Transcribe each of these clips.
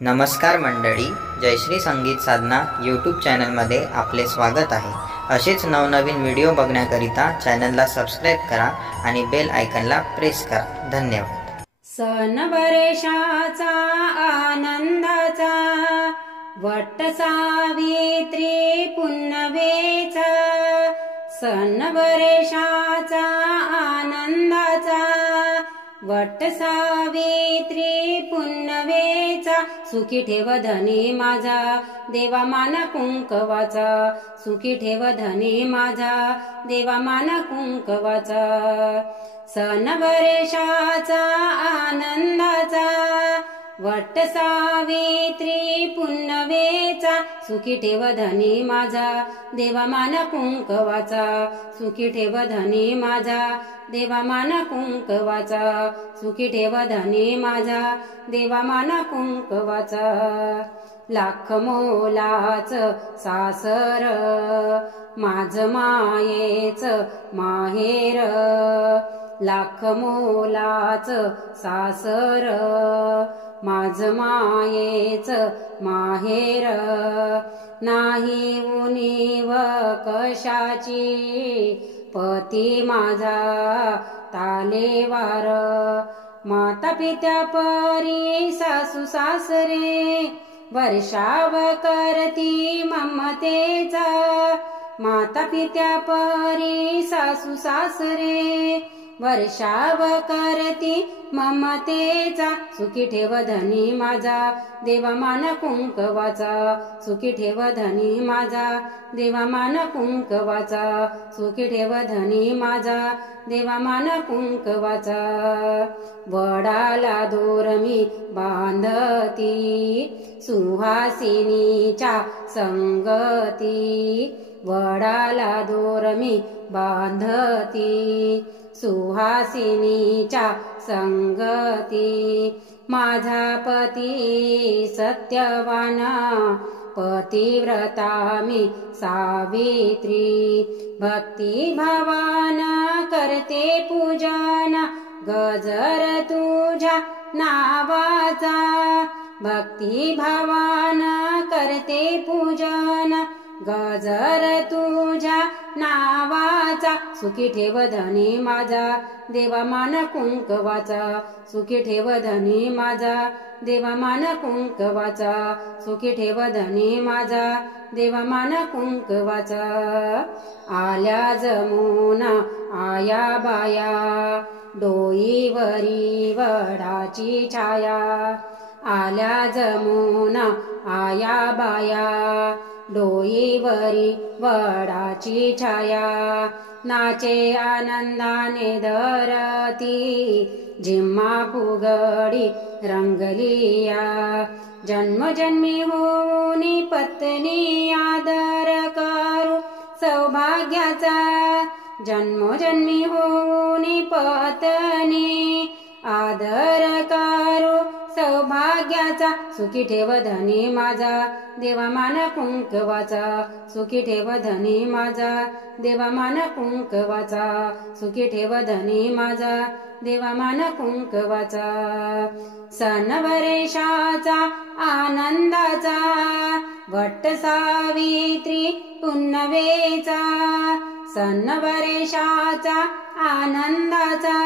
नमस्कार मंडळी, जयश्री संगीत साधना यूट्यूब चॅनलमध्ये आपले स्वागत आहे। असेच नवनवीन व्हिडिओ बघण्याकरिता चॅनलला सबस्क्राइब करा आणि बेल आयकॉनला प्रेस करा। धन्यवाद। सन बरेशाचा आनंदाचा वट सावित्री पुन्नवेचा, सन बरेशाचा आनंदाचा वट सावित्री पुन्नवेचा, सुखी ठेव धनी माझा देवा मान कुंकवाचा, सुखी ठेव धनी माझा देवा मान कुंकवाचा। सन बरेशाचा आनंदाचा वट सावित्री पुन्नवेचा, सुखी ठेव धनी माझा देवा मान कुंकवाचा, सुखी ठेव धनी माझा देवा मान कुंकवाचा, सुखी ठेव धनी माझा देवा मान कुंकवाचा। लाख मोलाच सासर माझ मायेच माहेर, लाख मोलाच सासर माझ मायेच माहेर, नाही उणीव कशाची पती माझा तालेवार, माता पित्या परी सासू सासरे वर्षाव करती ममतेचा, माता पित्या परी सासू सासरे वर्षाव करती ममतेचा, सुखी ठेव धनी माझा देवा मान कुंकवाचा, सुखी ठेव धनी माझा देवा मान कुंकवाचा, सुखी ठेव धनी माझा देवा मान कुंकवाचा। वडाला दोर मी बांधती सुहासिनीच्या संगती, वडाला दोर मी बांधती सुहासिनीच्या संगती, माझा पती सत्यवान पतिव्रता मी सावित्री, भक्ती भावान करते पूजन गजर तुझ्या नावाचा, भक्ती भावान करते पूजन गजर तुझ्या नावाचा, सुखी ठेव धनी माझा देवा मान कुंकवाचा, सुखी ठेव धनी माझा देवा मान कुंकवाचा, सुखी ठेव धनी माझा देवा मान कुंकवाचा। आल्या जमुन आया बाया डोईवरी वडाची छाया, आल्या जमुन आया बाया डोईवरी वडाची छाया, नाचे आनंदाने धरती झिम्मा फुगडी रंगलिया, जन्मजन्मी होऊनी पत्नी आदर करू सौभाग्याचा, जन्मजन्मी होऊनी पत्नी आदर करू सौभाग्याचा, सुखी ठेव धनी माझा देवा मान कुंकवाचा, सुखी ठेव धनी माझा देवा मान कुंकवाचा, सुखी ठेव धनी माझा देवा मान कुंकवाचा। सन बरेशाचा आनंदाचा वट सावित्री पुन्नवेचा, सन बरेशाचा आनंदाचा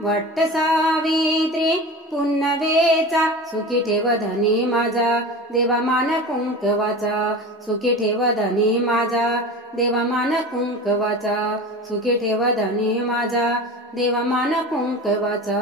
वट सावित्री पुन्नवेचा, सुखी ठेव धनी माझा देवा मान कुंकवाचा, सुखी ठेव धनी माझा देवा मान कुंकवाचा, सुखी ठेव धनी माझा देवा मान कुंकवाचा।